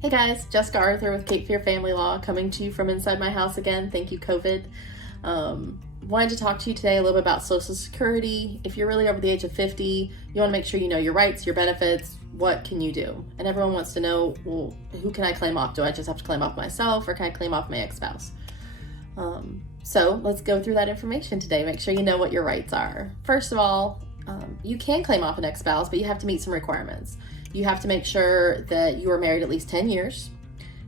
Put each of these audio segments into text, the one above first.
Hey guys, Jessica Arthur with Cape Fear Family Law coming to you from inside my house again. Thank you, COVID. Wanted to talk to you today a little bit about Social Security. If you're really over the age of 50, you want to make sure you know your rights, your benefits, what can you do? And everyone wants to know, well, who can I claim off? Do I just have to claim off myself or can I claim off my ex-spouse? So let's go through that information today. Make sure you know what your rights are. First of all, you can claim off an ex-spouse, but you have to meet some requirements. You have to make sure that you are married at least 10 years,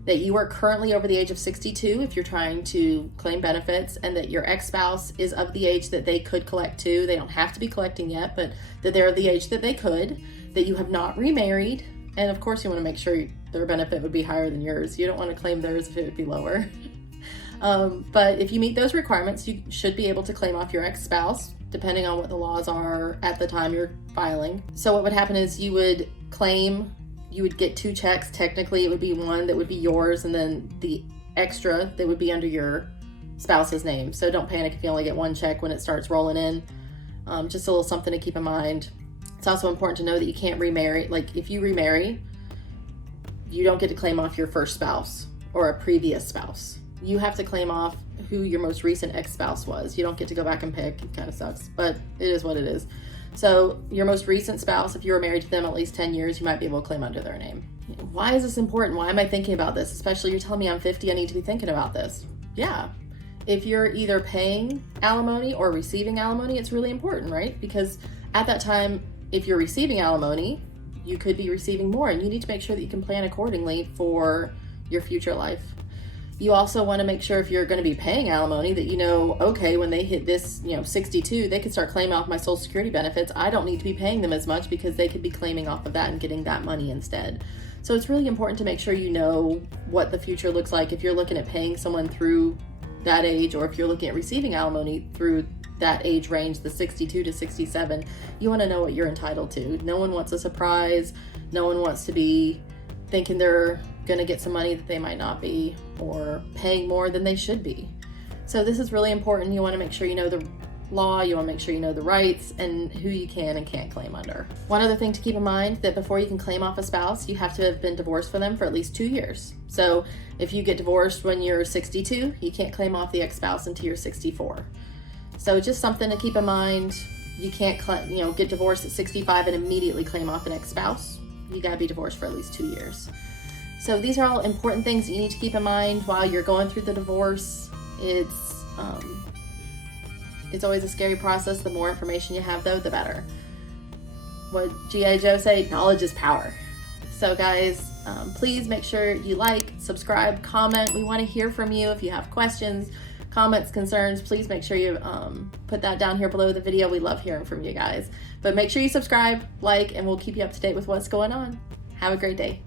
that you are currently over the age of 62 if you're trying to claim benefits, and that your ex-spouse is of the age that they could collect too. They don't have to be collecting yet, but that they're of the age that they could, that you have not remarried, and of course you want to make sure their benefit would be higher than yours. You don't want to claim theirs if it would be lower. But if you meet those requirements, you should be able to claim off your ex-spouse, depending on what the laws are at the time you're filing. So what would happen is you would get two checks. Technically, it would be one that would be yours, and then the extra that would be under your spouse's name. So don't panic if you only get one check when it starts rolling in. Just a little something to keep in mind. It's also important to know that you can't remarry. Like if you remarry, you don't get to claim off your first spouse or a previous spouse. You have to claim off who your most recent ex-spouse was. You don't get to go back and pick. It kind of sucks, but it is what it is. So your most recent spouse, if you were married to them at least 10 years, you might be able to claim under their name. Why is this important? Why am I thinking about this? Especially you're telling me I'm 50, I need to be thinking about this. Yeah. If you're either paying alimony or receiving alimony, it's really important, right? Because at that time, if you're receiving alimony, you could be receiving more, and you need to make sure that you can plan accordingly for your future life. You also want to make sure if you're going to be paying alimony that you know, okay, when they hit this, 62, they could start claiming off my Social Security benefits. I don't need to be paying them as much because they could be claiming off of that and getting that money instead. So it's really important to make sure you know what the future looks like if you're looking at paying someone through that age, or if you're looking at receiving alimony through that age range, the 62 to 67, you want to know what you're entitled to. No one wants a surprise. No one wants to be thinking they're going to get some money that they might not be, or paying more than they should be. So this is really important. You want to make sure you know the law, you want to make sure you know the rights and who you can and can't claim under. One other thing to keep in mind, that before you can claim off a spouse, you have to have been divorced from them for at least 2 years. So if you get divorced when you're 62, you can't claim off the ex-spouse until you're 64. So just something to keep in mind. You can't get divorced at 65 and immediately claim off an ex-spouse. You got to be divorced for at least 2 years. So these are all important things that you need to keep in mind while you're going through the divorce. It's always a scary process. The more information you have, though, the better. What G.I. Joe say, knowledge is power. So guys, please make sure you like, subscribe, comment. We want to hear from you. If you have questions, comments, concerns, please make sure you put that down here below the video. We love hearing from you guys. But make sure you subscribe, like, and we'll keep you up to date with what's going on. Have a great day.